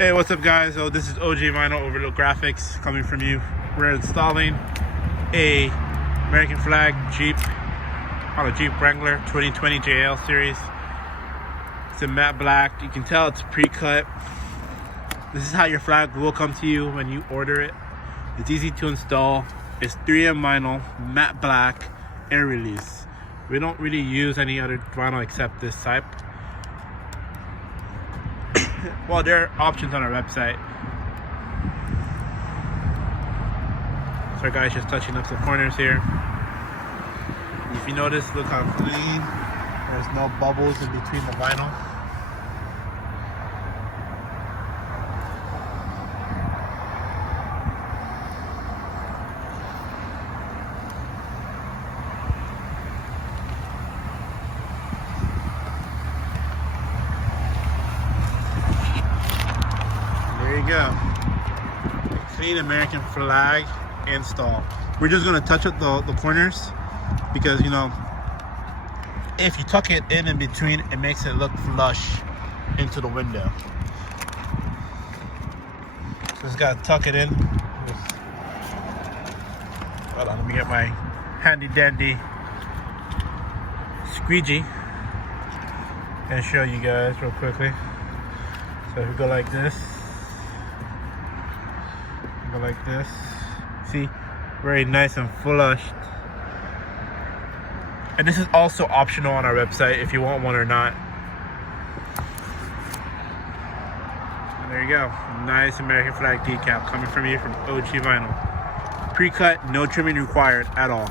Hey, what's up guys? So this is OG Vinyl Overlook Graphics coming from you. We're installing a American flag Jeep on a Jeep Wrangler 2020 JL series. It's in matte black. You can tell it's pre-cut. This is how your flag will come to you when you order it. It's easy to install. It's 3M vinyl, matte black, air release. We don't really use any other vinyl except this type. Well, there are options on our website. So our guy's just touching up some corners here. If you notice, look how clean. There's no bubbles in between the vinyl. There you go. Clean American flag install. We're just gonna touch up the corners because, you know, if you tuck it in between, it makes it look flush into the window. So just gotta tuck it in. Hold on, let me get my handy dandy squeegee and show you guys real quickly. So if we go like this, go like this. See, very nice and flushed. And this is also optional on our website if you want one or not. And there you go, nice American flag decal coming from you from OG Vinyl. Pre-cut, no trimming required at all.